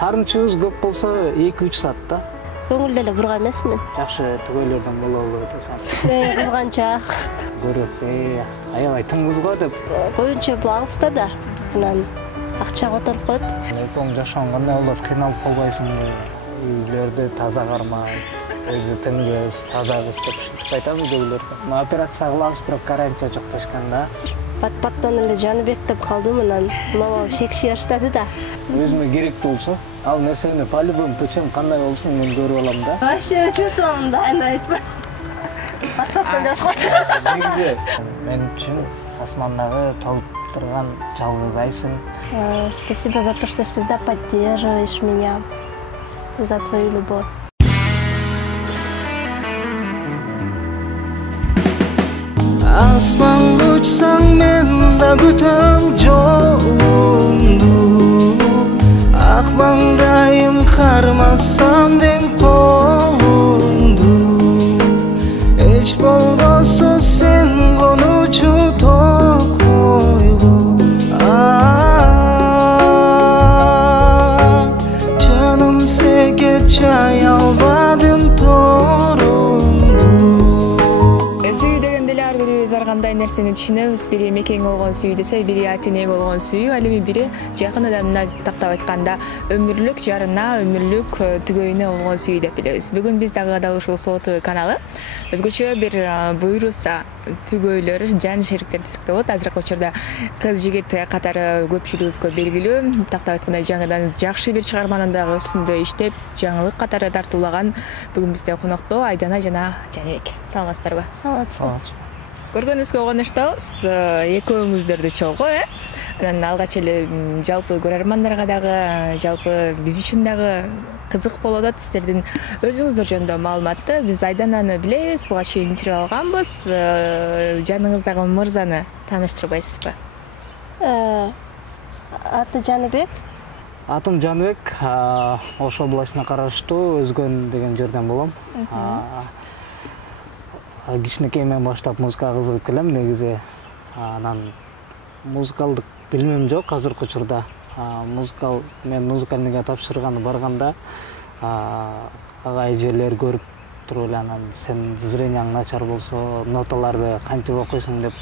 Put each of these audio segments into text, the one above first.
тарынчыбыз көп болсо 2-3 саат да. Көңүлдө эле бурга эмесмин. Жакшы түгөйлөрдөн болобу десем. Кызганчаак. Көрөп, аябай тыңгыз го деп. Көбүнчө бул алыста да. Анан акча которуп коет. Экөөң жашаган кандай болот, кыйналып калбайсыңбы? Үйлөрдү таза кармай, өзү тыңгыз, таза кыз деп ушинтип айтамыз көбүлөргө. Операция кылабыз, бирок гарантия жок дешкен да. Пат-паттан эле Жаныбек деп калдым, анан мама шекши баштады да. Өзүмө керектүү болсо, ал нерсени по-любому көчөм кандай болсун мен көрүп алам да. Вообще чувствуем, да, айтпа. Пат-паттан жазган. Негизи мен үчүн асмандагы толуп турган жалгыз айсың. Спасибо за то, что всегда поддерживаешь меня, за твою любовь. Asman uçsan men de gütem jolumdu. Akmandayım karmazsam den kolumdu. Hiç bolboso sen konucu tokoygu. Canım seke çay almadım torumdu. Ар кандай нерсени түшүнөбүз, бири мекең болгон сүйүү десе, бири атене болгон сүйүү, ал эми бири жакын адамына тактап айтканда өмүрлүк жарына, өмүрлүк түгөйүнө болгон сүйүү деп билебиз. Бүгүн биз дагы ушул Сооты каналы өзгөчө бир буйруса түгөйлөр, жан шериктер десек болот. Азыркы учурда кыз жигит катары көпчүлүгүбүзгө белгилүү, тактап айтканда жаңыдан жакшы бир чыгарманын дагы үстүндө иштеп, жаңылык катары тартуулаган бүгүн бизде конокто Айдана жана Жаныбек. Саламатсыздарбы? Саламатсызбы. Көргөнүбүзгө оңоштобуз, экөөңүздөрдү чогуу, Анан алгач эле жалпы көрөрмандарга дагы, жалпы биз үчүн дагы кызык болот сиздердин өзүңүздөр жөнүндө маалыматты. Биз Айдананы билебиз, буга чейин интервью алганбыз. Жаныңыздагы мырзаны тааныштырбайсызбы? Аты Жаныбек. Атым Жаныбек, Ош областына караштуу Өзгөн деген жерден болом. Кичинекейимден баштап музыкага кызыгып келем негизи. Анан музыкалдык билимим жок азыркы учурда. Мен музыкальныйга тапшырганы барганда ага эжелер көрүп туруп эле анан сен зренияң начар болсо ноталарды кантип окуйсуң деп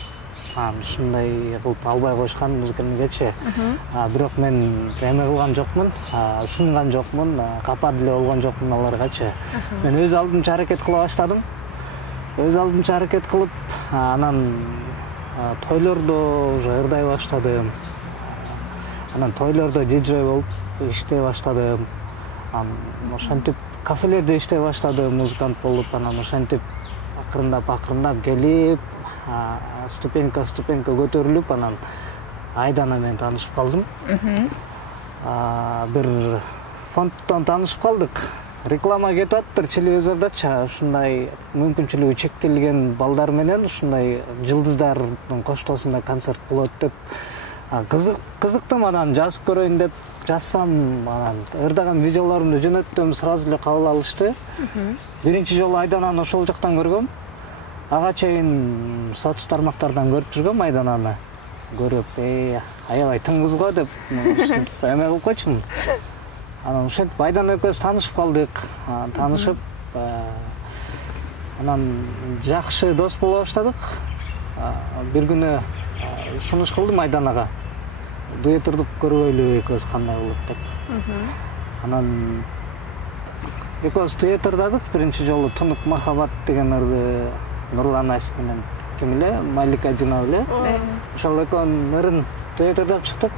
ушундай кылып албай коюшкан музыкальныйгачы. Бирок мен эме кылган жокмун, сынган жокмун, капа деле болгон жокмун аларгачы. Мен өз алдымча аракет кыла баштадым. Өз алдымча аракет кылып, анан тойлордо уже ырдай баштадым. Анан тойлордо диджей болуп иштей баштадым. Ошентип кафелерде иштей баштадым, музыкант болуп, анан ошентип акырындап келип, ступенька көтөрүлүп, анан Айдана менен таанышып калдым. Бир фонддон таанышып калдык. Реклама кетип атыптыр телевизордочу, ушундай мүмкүнчүлүгү чектелген балдар менен ушундай жылдыздардын коштоосунда концерт болот деп кызыктым, анан жазып көрөйүн деп жазсам, анан ырдаган видеолорумду жөнөттүм, сразу эле кабыл алышты. Биринчи жолу Айдананы ошол жактан көргөм. Ага чейин соц тармактардан көрүп жүргөм Айдананы. Көрүп, аябай тыңгыз го деп эме кылып койчумун. Анан ошентип Айдана экөөбүз таанышып калдык. Таанышып, анан жакшы дос боло баштадык. Бир күнү сунуш кылдым Айданага. Дуэт ырдып көрбөйлү экөөбүз кандай болот деп. Анан экөөбүз дуэт ырдадык. Биринчи жолу Тунук махаббат деген ырды Нурлан Асип менен ким эле, Малика Жина эле. Ошол экөөнүн ырын дуэт ырдап чыктык.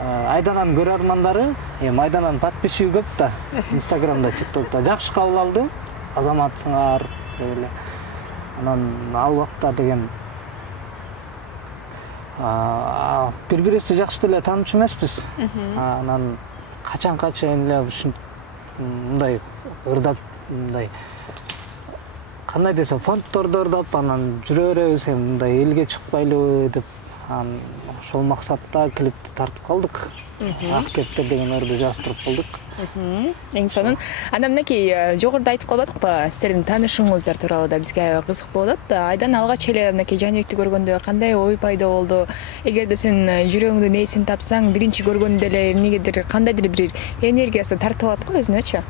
Айдананын көрөрмандары, Айдананын подписчиги көп да, Инстаграмда, ТикТокто жакшы кабыл алды. Азаматсыңар деп эле. Анан ал убакта деген бири-бирибизди жакшы деле таанычу эмеспиз. Анан качанга чейин эле мындай ырдап, мындай кандай десем, фонддордо ырдап, анан жүрө беребиз, мындай элге чыкпайлыбы деп, ошол максатта клипти тартып калдык. Ак кептер деген өрдү жаздырып кылдык. Эң сонун. Анан мынакей жогоруда айтып калдыкпы, силердин таанышууңуздар тууралуу да бизге аябай кызык болуп атат. Айдан алгач эле мынакей Жаныбекти көргөндө кандай ой пайда болду? Эгерде сен жүрөгүңдүн ээсин тапсаң, биринчи көргөндө эле эмнегедир кандайдыр бир энергиясы тартып алат го өзүнөчү.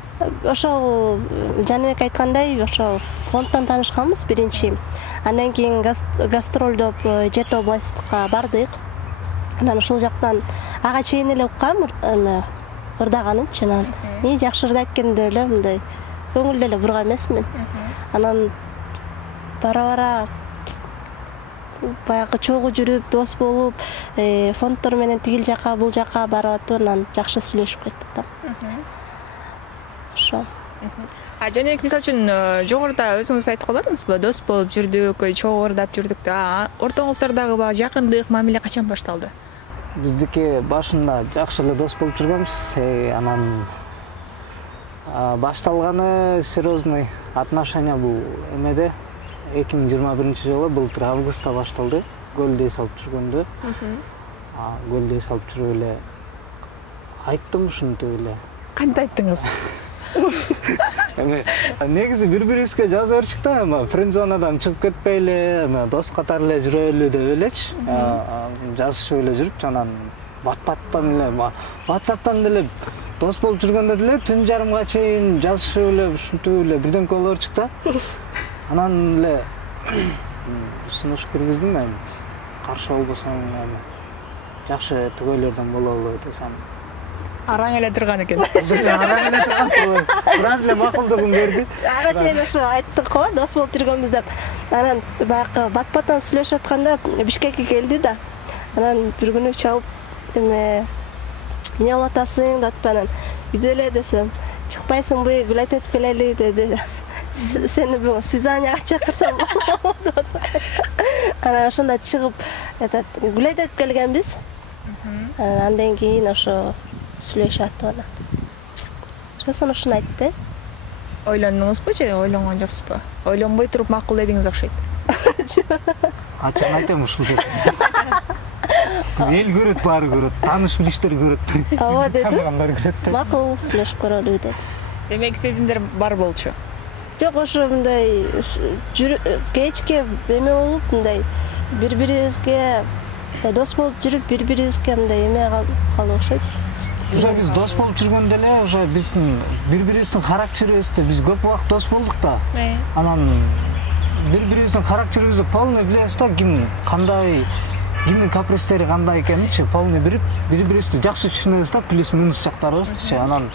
Ошол Жаныбек айткандай, ошол фонддон таанышканбыз биринчи. Андан кийин гастролдоп Жети областтыкка бардык. Анан ошол жактан ага чейин эле уккам, ырдаганынчы. Анан жакшы ырдайт экен деп эле мындай көңүлдө эле бурган эмесмин. Анан бара баягы чогуу жүрүп, дос болуп, фонддор менен тигил жака, бул жака барып атып, анан жакшы сүйлөшүп кеттик да. Ошо. Жаныбек, мисалы үчүн жогоруда өзүңүз айтып калдыңызбы, дос болуп жүрдүк, чогуу ырдап жүрдүк да. Ортоңуздардагы баягы жакындык, мамиле качан башталды? Биздики башында жакшы эле дос болуп жүргөнбүз. Анан башталганы серьезный отношения бул эмеде 2021-жылы былтыр августта башталды. Көлдей салып жүргөндө. Көлдей салып жүрүп эле айттым ушинтип эле. Кантип айттыңыз? Негизи бири-бирибизге жаза берчик да, френдзонадан чыгып кетпейли, дос катары эле жүрөлү деп элечи. Жазышып эле жүрүп, анан бат-баттан эле, WhatsApp'тан деле дос болуп жүргөндө деле түн жарымга чейин жазышып эле, ушинтип эле бирдемке боло берчик да. Анан эле сунуш киргиздим мен. Каршы болбосоң, жакшы түгөйлөрдөн бололу десем. Араң эле турган экен. Араң эле турган. Бираз эле макулдугун берди. Ага чейин ошо айттык го, дос болуп жүргөнбүз деп. Анан баягы бат-баттан сүйлөшүп атканда Бишкекке келди да. Анан бир күнү чалып, эмне болуп атасың деп анан үйдө эле десем, чыкпайсыңбы, гүл айтып келели деди. Сени бүгүн свиданияга чакырсам болот. Анан ошондо чыгып, гүл айтып келгенбиз. Андан кийин ошо сүйлөшүп аттып анан. Ошондо ушуну айтты. Ойлондуңузбу же ойлонгон жоксузбу? Ойлонбой туруп макул дедиңиз окшойт. Ачык айтам ушул деп. Эл көрөт, баары көрөт, тааныш билиштер көрөт. Ооба дедим. Таныгандар көрөт. Макул сүйлөшүп көрөлү деди. Демек сезимдер бар болчу. Жок, ошо мындай кечке эме болуп, мындай бири-бирибизге дос болуп жүрүп, бири-бирибизге мындай эме калып окшойт. Уже биз дос болуп жүргөндө эле, уже биздин бири-бирибиздин характерибизди биз көп убакыт дос болдук да. Анан бири-бирибиздин характерибизди полный билебиз да, ким кандай, кимдин капристери кандай экенинчи полный билип, бири-бирибизди жакшы түшүнөбүз да, плюс-минус жактарыбыздычы. Анан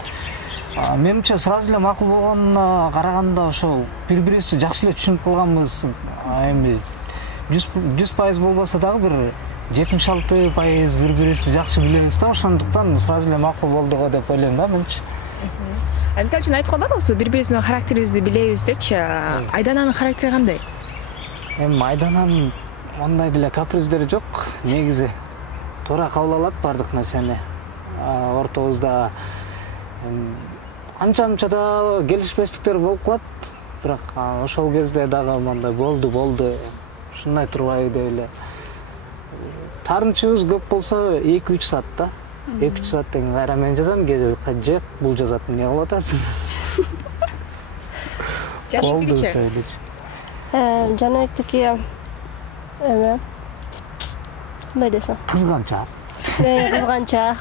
менимче сразу эле макул болгонуна караганда ошол бири-бирибизди жакшы эле түшүнүп калганбыз. Эми 100% болбосо дагы бир 76% бири-бирибизди жакшы билебиз да, ошондуктан сразу эле макул болдуго деп ойлойм да менчи. Мисалы үчүн айтып калдыңызбы, бири-бирибиздин характерибизди билебиз депчи. Айдананын характери кандай? Эми Айдананын мындай деле каприздери жок, негизи туура кабыл алат бардык нерсени. Ортобузда анча-мынча да келишпестиктер болуп калат, бирок ошол кезде дагы мындай болду, ушундай турбайбы деп эле. Тарынчыбыз көп болсо 2-3 саат да. 2-3 сааттан кийин кайра мен жазам, кээде жек бул жазат, эмне кылып атасың? Жашыктыкичи. Жаныбектики эме кандай десем? Кызганчаак. Кызганчаак.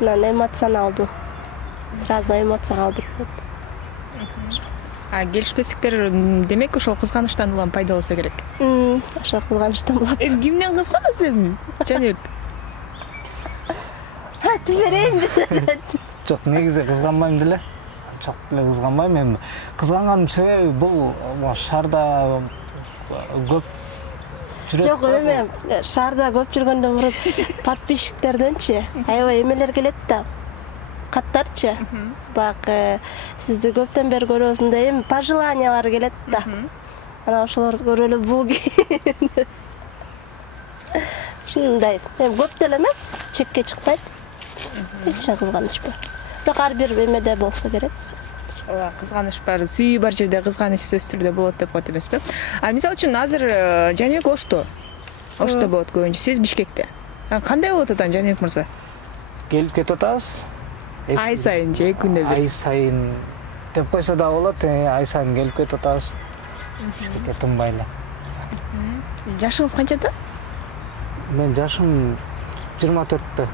Анан эмоционалдуу. Сразу эмоция калтырып. Келишпестиктер демек ошол кызганычтан улам пайда болсо керек. Ошол кызганычтан болот. Кимден кызганасыз эми? Жаныбек. Айтып берейинби? Жок, негизи кызганбайм деле. Чак деле кызганбайм. Эми кызганганымдын себеби бул шаарда көп жүрөт. Жок, эме шаарда көп жүргөндөн мурун подписчиктерденчи аябай эмелер келет да. Каттарчы. Бак сизди көптөн бери көрөбүз, мындай эми пожеланиялар келет да. Анан ошолорду көрөлү бул. Ушундай. Эми көп деле эмес, чекке чыкпайт. Эч кызганыч бар. Бирок ар бир эмеде болсо керек. Ооба, кызганыч бар, сүйүү бар жерде кызганыч сөзсүз түрдө болот деп коет эмеспи? Мисалы үчүн азыр Жаныбек Ошто болот көбүнчө, сиз Бишкекте. Кандай болот атан Жаныбек мырза? келип кетип атабыз. Ай сайын же күндө бир? Ай сайын деп койсо да болот, ай сайын келип кетип атабыз. Бишкекке тынбай эле. Жашыңыз канчада? Мен жашым 24-тө.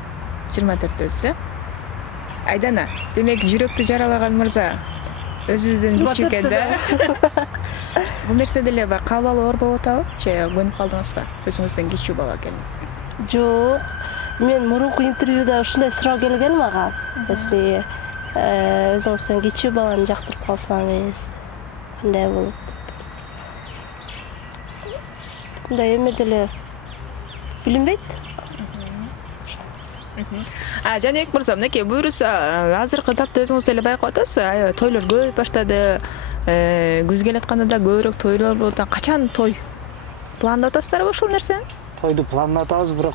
24-төсү. Айдана, демек жүрөктү жаралаган мырза өзүбүздүн иш экен да. Бул нерсе деле кабыл алуу оор болуп атабы? Же көнүп калдыңызбы? Өзүңүздөн кичүү бала экен. Жок. Мен мурунку интервьюда ушундай суроо келген мага. Если өзүңүздөн кичүү баланы жактырып калсаңыз, кандай болот деп. Мындай эме деле билинбейт. Жаныбек мырза, мынакей буюрса, азыркы тапта өзүңүз деле байкап атасыз, тойлор көбөйүп баштады. Күз келатканда да көбүрөөк тойлор болот. Качан той пландап атасыздарбы ушул нерсени? Тойду пландап атабыз, бирок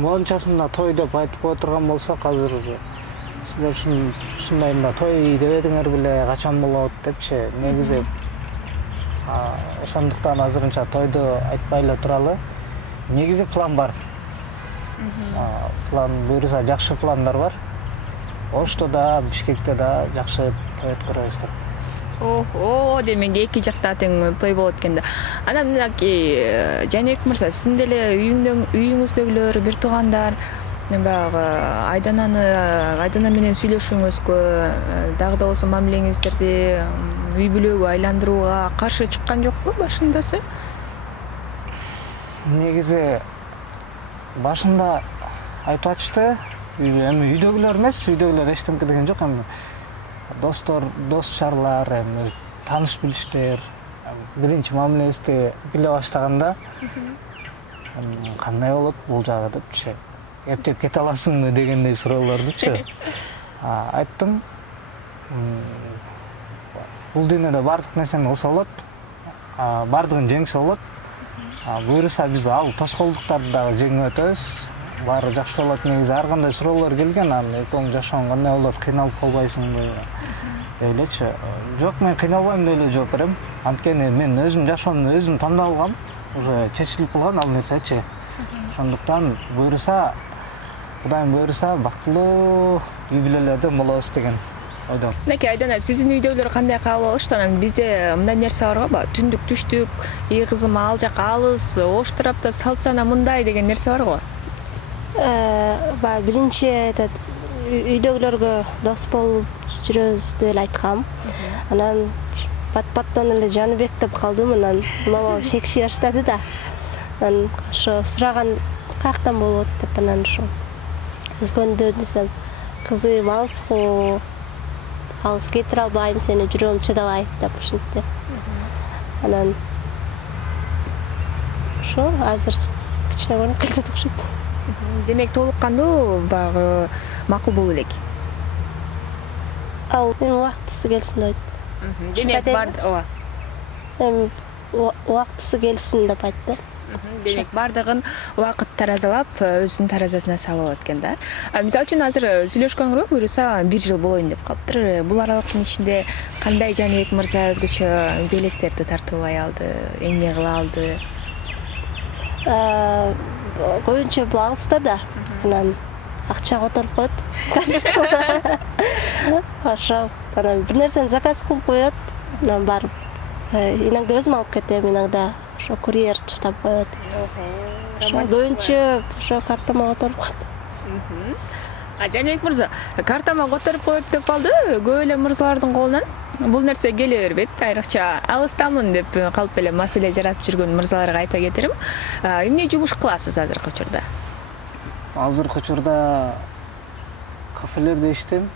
мончасында той деп айтып кое турган болсок, азыр силер ушундайында той дебедиңер беле, качан болот депчи. Негизи ошондуктан азырынча тойду айтпай эле туралы. Негизи план бар. План буюрса жакшы пландар бар. Ошто да, Бишкекте да жакшы той өткөрөбүз деп. Демек эки жакта тең той болот экен да. Анан мынакей Жаныбек мырза, сиздин деле үйүңүздөгүлөр, бир туугандар баягы Айдана менен сүйлөшүүңүзгө, дагы да болсо мамилеңиздерди үй бүлөгө айландырууга каршы чыккан жокпу башындасы? Негизи башында айтып атышты. Эми үйдөгүлөр эмес, үйдөгүлөр эчтемке деген жок, эми достор, дос чарлар, эми тааныш билиштер, биринчи мамилебизди биле баштаганда кандай болот бул жагы депчи, эптеп кете аласыңбы дегендей суроолордучу айттым. Бул дүйнөдө баардык нерсени кылса болот, баардыгын жеңсе болот. Буюрса биз ал тоскоолдуктарды дагы жеңип өтөбүз. Баары жакшы болот. Негизи ар кандай суроолор келген, экөөң жашооң кандай болот, кыйналып калбайсыңбы деп элечи. Жок, мен кыйналбайм деп эле жооп берем. Анткени мен өзүм жашоомду өзүм тандап алгам, уже чечилип калган ал нерсечи. Ошондуктан буюрса, Кудайым буюрса, бактылуу үй бүлөлөрдөн болобуз деген ойдом. Мынакей Айдана, сиздин үйдөгүлөр кандай кабыл алышты? Анан бизде мындай нерсе бар го, түндүк түштүк, кызым ал жак алыс, ош тарапта салт сана мындай деген нерсе бар го. Биринчи үйдөгүлөргө дос болуп жүрөбүз деп эле айткам. Анан пат-паттан эле Жаныбек деп калдым. Анан мама шекши баштады да. Анан ошо сураган каяктан болот деп, анан ошо өзгөндө десем, кызым алыско, алыс кетире албайм сени, жүрөгүм чыдабайт деп ушинтип. Анан ошо азыр кичине көрүнүп келет окшойт. Демек толук кандуу баягы макул болуу элек. Ал эми убактысы келсин дейт. Демек бар, ооба. Эми убактысы келсин деп айтты. Демек бардыгын убакыт таразалап, өзүнүн таразасына салып алат экен да. Мисалы үчүн азыр сүйлөшкөнгөргө буюрса 1 жыл болоюн деп калыптыр. Бул аралыктын ичинде кандай Жаныбек мырза өзгөчө белектерди тартуулай алды, эмне кыла алды? Көбүнчө бул алыста да, анан акча которуп коет. Ошо, анан бир нерсени заказ кылып коет, анан барып иногда өзүм алып кетем, иногда ошо курьер чыштап коет. Көбүнчө ошо картама которуп коет. Жаныбек мырза, картама которуп коет деп калды, көп эле мырзалардын колунан бул нерсе келе бербейт. Айрыкча алыстамын деп калып эле маселе жаратып жүргөн мырзаларга айта кетерим. Эмне жумуш кыласыз азыркы учурда? Азыркы учурда кафелерде иштейм.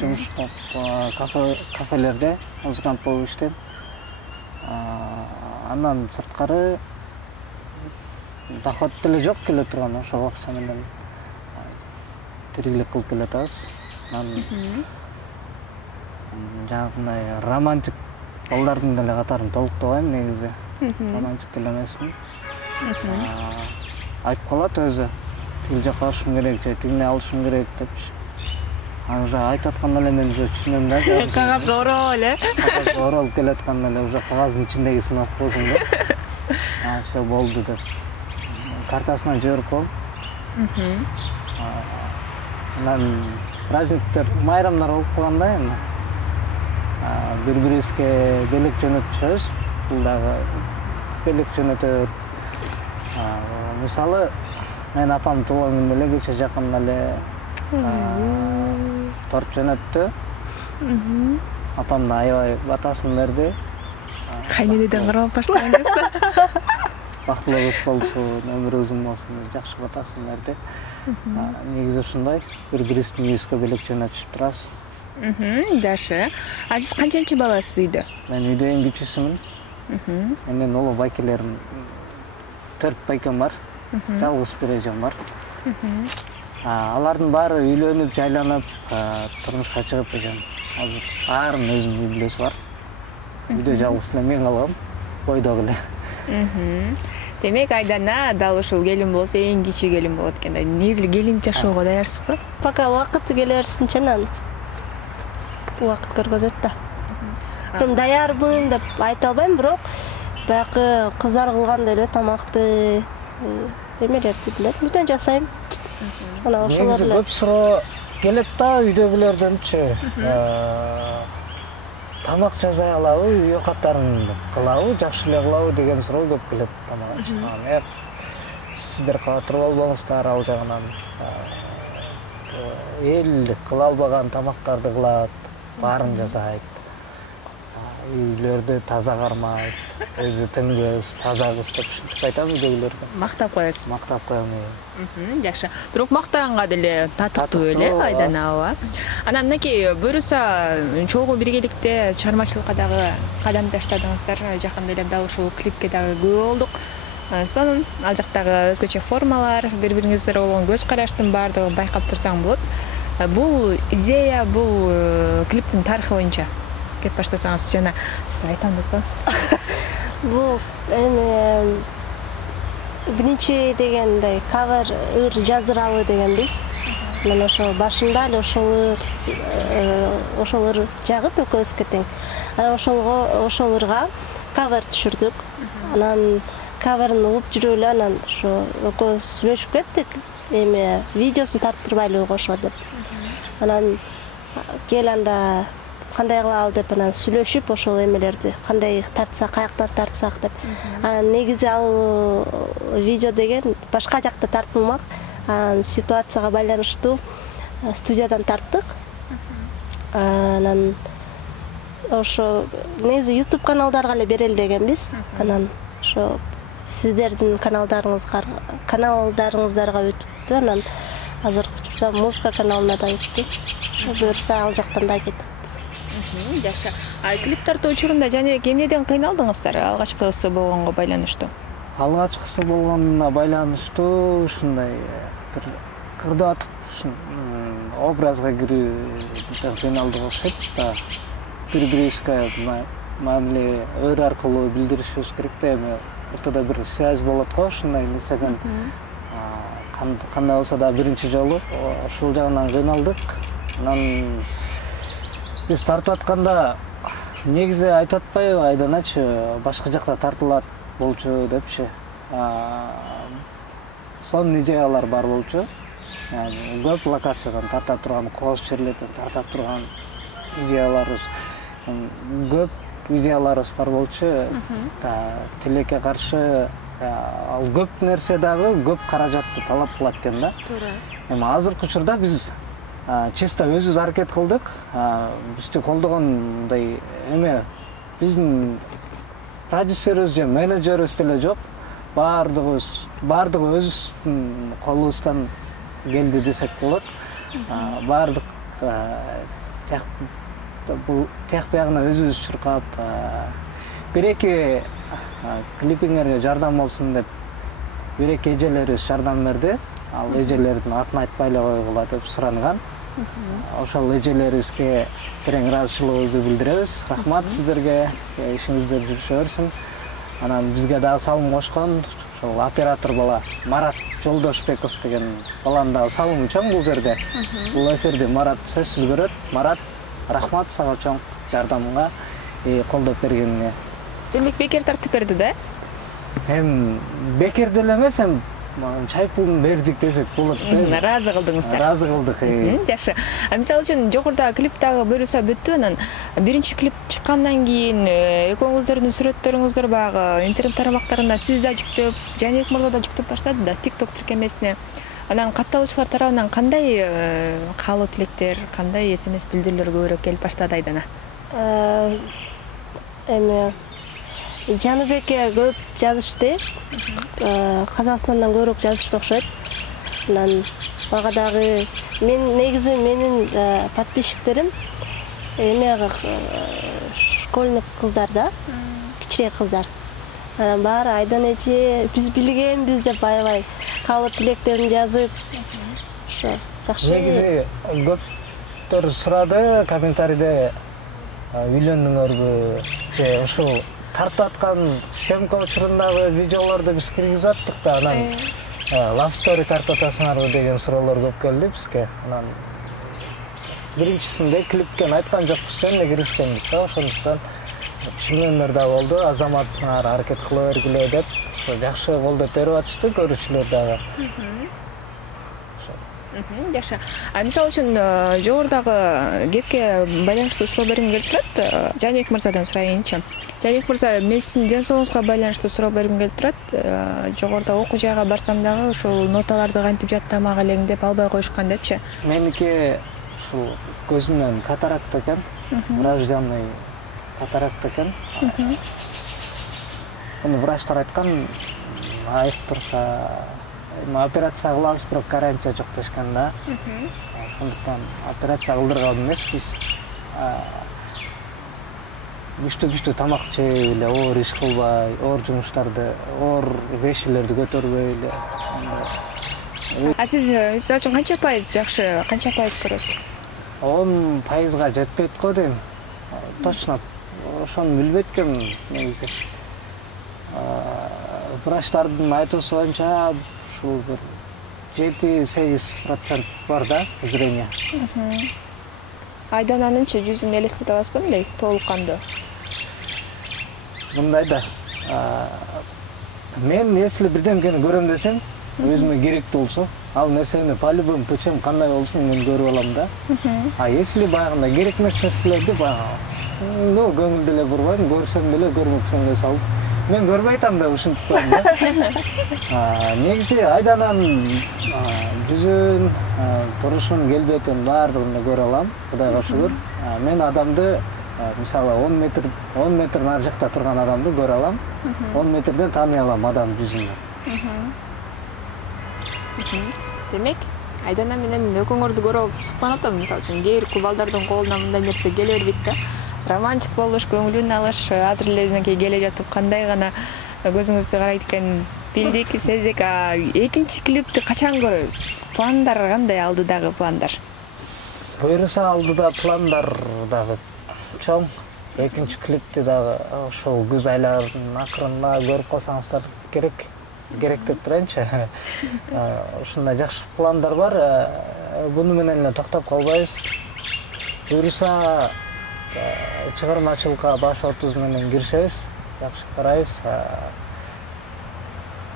Жумушка кафелерде музыкант болуп иштейм. Андан сырткары доход деле жок келе турган, ошол акча менен тирикилик кылып келатабыз. Жаңагындай романтик балдардын деле катарын толуктабайм негизи. Романтик деле эмесмин. Айтып калат өзү, тил жакка барышым керек, же тигине алышым керек депчи. Аны уже айтып атканда эле мен уже түшүнөм да. Кагазга ороп эле. Кагазга ороп келатканда эле уже кагаздын ичиндегисин окуп койсоң да. Всё болду деп. Картасынан жиберип коем. Анан праздниктер, майрамдар болуп калганда эми бири-бирибизге белек жөнөтүшөбүз. Бул дагы белек жөнөтөт. Мисалы, мен апам туулган күндө эле кече жакында эле торт жөнөттү. Апам да аябай батасын берди. Кайненеден карап баштаган кезде. Бактылуу кыз болсун, өмүрү узун болсун деп жакшы батасын берди. Негизи ушундай бири-бирибиздин үйүбүзгө белек жөнөтүшүп турабыз. Жакшы. А сиз канчанчы баласыз үйдө? Мен үйдө эң кичүүсүмүн. Менден улуу байкелерим 4 байкем бар. Жалгыз бир эжем бар. Алардын баары үйлөнүп, жайланып, турмушка чыгып эжем. Азыр баарынын өзүнүн үй бүлөсү бар. Үйдө жалгыз эле мен калгам, бойдогу эле. Демек Айдана дал ушул келин болсо эң кичүү келин болот экен да. Негизи келин жашоого даярсызбы? Пока убакыт келе берсинчи анан убакыт көргөзөт да. Прям даярмын деп айта албайм, бирок баягы кыздар кылгандай эле тамакты эмелерди билем, үйдөн жасайм. Анан ошолор Негизи эле. көп суроо келет да үйдөгүлөрдөнчү. Тамак жасай алабы, үй каттарын кылабы, жакшы эле кылабы деген суроо көп келет тамак. Сиздер катыр болбоңуздар ал жагынан. Эл кыла албаган тамактарды кылат, баарын жасайт. Үйлөрдү таза кармайт, өзү теңгез, таза кыз деп ушинтип айтам үйдөгүлөргө. Мактап коесуз. Мактап коем. Жакшы. Бирок мактаганга деле татыктуу эле Айдана ооба. Анан мынакей буюрса чогуу биргеликте чыгармачылыкка дагы кадам таштадыңыздар. Жакында эле дал ушул клипке дагы күбө болдук. Сонун ал жактагы өзгөчө формалар, бири-бириңиздерге болгон көз караштын баардыгын байкап турсаң болот. Бул идея, бул клиптин тарыхы боюнча кеп баштасаңыз жана сиз айтам деп атасыз. Бул эми биринчи дегендей кавер ыр жаздыралы дегенбиз. Мен ошо башында эле ошол ыр жагып экөөбүзгө тең. Анан ошол ырга кавер түшүрдүк. Анан каверин угуп жүрүп эле анан ошо экөөбүз сүйлөшүп кеттик. Эми видеосун тарттырбайлыбы кошо деп. Анан кел анда кандай кылалы деп анан сүйлөшүп ошол эмелерди кандай тартсак, каяктан тартсак деп. Анан негизи ал видео деген башка жакта тартылмак. Анан ситуацияга байланыштуу студиядан тарттык. Анан ошо негизи YouTube каналдарга эле берели дегенбиз. Анан ошо сиздердин каналдарыңыздарга өтүптү. Анан азыркы учурда музыка каналына да өттү. Ошо буюрса ал жактан да кетет. Жакшы. Клип тартуу учурунда Жаныбек эмнеден кыйналдыңыздар алгачкысы болгонго байланыштуу? Алгачкысы болгонуна байланыштуу ушундай бир кырдаатып образга кирүү кыйналдык окшойт да. Бири-бирибизге мамиле ыр аркылуу билдиришибиз керек да, эми ортодо бир связь болот го ушундай нерседен. Кандай болсо да биринчи жолу ошол жагынан кыйналдык. Анан биз тартып атканда негизи айтып атпайбы Айданачы башка жакта тартылат болчу депчи. Сонун идеялар бар болчу. Көп локациядан тарта турган, кооз жерлерден тарта турган идеяларыбыз көп идеяларыбыз бар болчу. Тилекке каршы ал көп нерсе дагы көп каражатты талап кылат экен да. Туура. Эми азыркы учурда биз чисто өзүбүз аракет кылдык. Бизди колдогондой эме биздин продюсерибиз же менеджерибиз деле жок. Бардыгы өзүбүздүн колубуздан келди десек болот. Бардык тияк биягына өзүбүз чуркап, бир-эки клипиңерге жардам болсун деп бир-эки эжелерибиз жардам берди. Ал эжелердин атын айтпай эле койгула деп суранган. Ошол эжелерибизге терең ыраазычылыгыбызды билдиребиз. Рахмат сиздерге, ишиңиздер жүрүшө берсин. Анан бизге дагы салым кошкон ошол оператор бала Марат Жолдошбеков деген баланын дагы салымы чоң бул жерде. Бул эфирди Марат сөзсүз көрөт. Марат, рахмат сага чоң жардамыңа, колдоп бергенине. Демек бекер тартып берди да? Бекер деле эмес, чай пулун бердик десек болот да. Ыраазы кылдыңыздар. Ыраазы кылдык. Жакшы. Мисалы үчүн жогоруда клиптагы буюрса бүттү, анан биринчи клип чыккандан кийин экөөңүздөрдүн сүрөттөрүңүздөр баягы интернет тармактарына сиз да жүктөп, Жаныбек мырза да жүктөп баштады да TikTok тиркемесине. Анан катталуучулар тарабынан кандай каалоо тилектер, кандай SMS билдирүүлөр көбүрөөк келип баштады Айдана? Эми Жаныбекке көп жазышты. Казакстандан көбүрөөк жазышты окшойт. Анан бага дагы негизи менин подписчиктерим эми школьник кыздар да, кичирээк кыздар. Анан баары Айдана эже биз билгенбиз деп аябай каалоо тилектерин жазып, ошо жакшы. Негизи көптөр сурады комментарийде үйлөндүңөрбү же ушул тартып аткан съемка учурундагы видеолорду биз киргизип аттык да, анан love story тартып атасыңарбы деген суроолор көп келди бизге. Анан биринчисинде клипке айткан жокпуз, жөн киргизгенбиз да, ошондуктан түшүнгөндөр да болду. Азаматсыңар аракет кыла бергиле деп, жакшы колдоп берип атышты көрүүчүлөр дагы. Жакшы. Мисалы үчүн жогорудагы кепке байланыштуу суроо бергим келип турат. Жаныбек мырзадан сурайынчы. Жаныбек мырза, мен сиздин ден соолугуңузга байланыштуу суроо бергим келип турат. Жогоруда окуу жайга барсам дагы ушул ноталарды кантип жаттамак элең деп албай коюшкан депчи. Меники ушул көзүмөн катаракта экен, врожденный катаракта экен. Муну врачтар айткан, айып турса операция кылабыз, бирок гарантия жок дешкен да. Ошондуктан операция кылдырган эмеспиз. Күчтүү тамак жей эле, оор иш кылбай, оор жумуштарды, оор вещилерди көтөрбөй эле. Сиз мисалы үчүн канча пайыз жакшы, канча пайыз көрөсүз? 10% жетпейт го дейм. Точно ошону билбейт экенмин негизи. Врачтардын айтуусу боюнча ушул 7-8% бар да зрение. Айдананынчы жүзүн элестете аласызбы мындай толук кандуу? Мындай да. Мен если бирдемкени көрөм десем, өзүмө керектүү болсо, ал нерсени по-любому путем кандай болсун мен көрүп алам да. Если баягындай керек эмес нерселерди баягы көңүлдү эле бурбайм, көрсөм деле көрмөксөм эле салып. Мен көрбөй атам да ушинтип коем да. Негизи Айдананын жүзүн, турушун, келбетин баардыгын көрө алам, Кудайга шүгүр. Мен адамды мисалы 10 метр нары жакта турган адамды көрө алам. 10 метрден тааный алам адам жүзүн. Демек, Айдана менен экөөңөрдү көрүп алып суктанып атам, мисалы үчүн кээ бир балдардын колуна мындай нерсе келе бербейт да. Романтик болуш, көңүлүн алыш, азыр эле өзүнөн келе жатып кандай гана көзүңүздү карайт экен, билдик, сездик. Экинчи клипти качан көрөбүз? Пландар кандай, алдыдагы пландар? Буюрса алдыда пландар дагы чоң. Экинчи клипти дагы ошол күз айларынын акырында көрүп калсаңыздар керек деп турайынчы. Ушундай жакшы пландар бар. Буну менен эле токтоп калбайбыз. Буюрса чыгармачылыкка баш отуз менен киришебиз, жакшы карайбыз.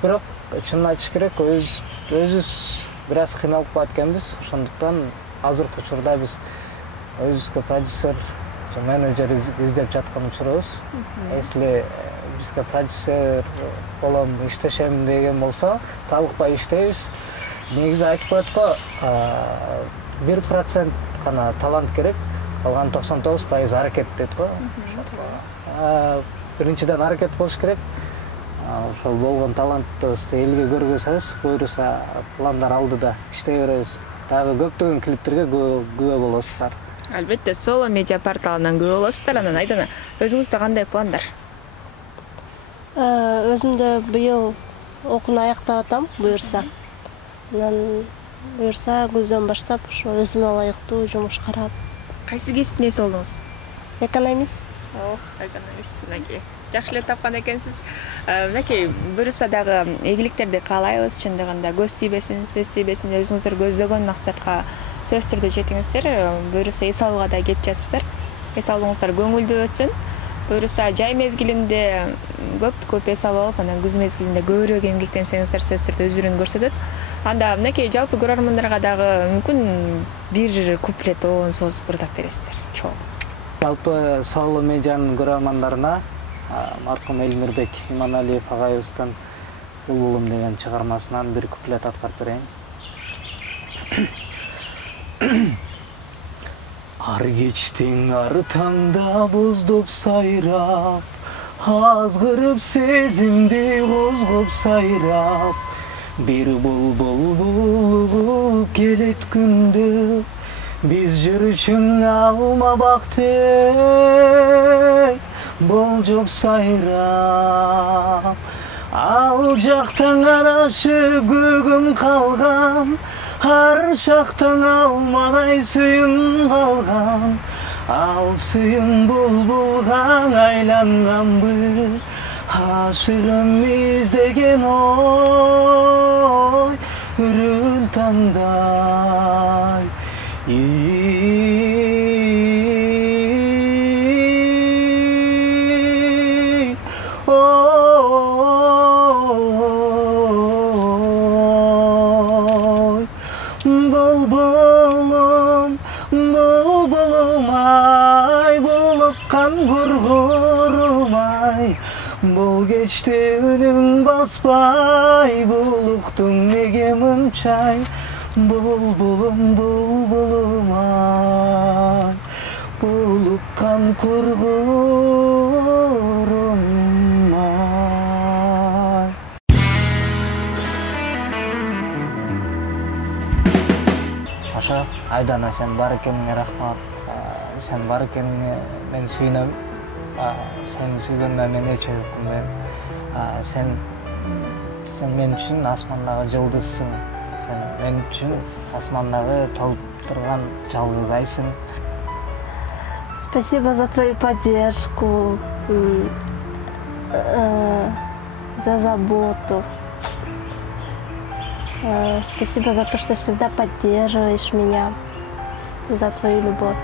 Бирок чынын айтыш керек, өзүбүз бир аз кыйналып калат экенбиз. Ошондуктан азыркы учурда биз өзүбүзгө продюсер, менеджер издеп жаткан учурубуз. Если бизге продюсер болом, иштешем деген болсо, талыкпай иштейбиз. Негизи айтып коет го, 1% гана талант керек. Калган 99% аракет дейт го. Биринчиден аракет кылыш керек. Ошол болгон талантыбызды элге көргөзөбүз, буюрса пландар алдыда иштей беребиз. Дагы көптөгөн клиптерге күбө болосуздар. Албетте, Соло медиа порталынан күбө болосуздар. Анан Айдана, өзүңүздө кандай пландар? Өзүмдө быйыл окууну аяктап атам, буюрса. Анан буюрса күздөн баштап ошо өзүмө ылайыктуу жумуш карап. Кайсы кесиптин ээси болдуңуз? Экономист. Экономист. Жакшы эле тапкан экенсиз. Мынакей, буюрса дагы ийгиликтерди каалайбыз, чындыгында көз тийбесин, сөз тийбесин, өзүңүздөр көздөгөн максатка сөз түрдө жетиңиздер. Буюрса эс алууга да кетип жатыпсыздар. Эс алууңуздар көңүлдүү өтсүн. буюрса жай мезгилинде көп эс алып, анан күз мезгилинде көбүрөөк эмгектенсеңиздер сөзсүз түрдө өзүрүн көрсөтөт. Анда мынакей жалпы көрөрмандарга дагы мүмкүн бир куплет оон созуп ырдап бересиздер. Чоң. Жалпы Сорлу медианын көрөрмандарына маркум Элмирбек Иманалиев агайыбыздын «Булбулум» деген чыгармасынан бир куплет аткарып берейин. Ар кечтиң ар таңда боздоп сайрап, азгырып сезимди козгоп сайрап, бир булбул булугуп келет күндө, биз жүрүчүң алма бакты болжоп сайрап. Ал жактан карашы көгүм калган, ар жактан алмадай сүйүм калган. Ал сүйүм булбулга айланганбы, ашыгым издеген ой, үрүл таңдай. Булбулум, булбулум ай, булуккан кургурум ай, бул кечте үнүң баспай, булуктуң неге мынчай. Булбулум, булбулум ай, булуккан кургурум ай. Ошо Айдана, сен бар экениңе рахмат. Сен бар экениңе мен сүйүнөм. Сени сүйгөндө мен эч өкүнбөйм. Сен мен үчүн асмандагы жылдызсың. Сен мен үчүн асмандагы толуп турган жалгыз айсың. Спасибо за твою поддержку, за заботу. Спасибо за то, что всегда поддерживаешь меня, за твою любовь.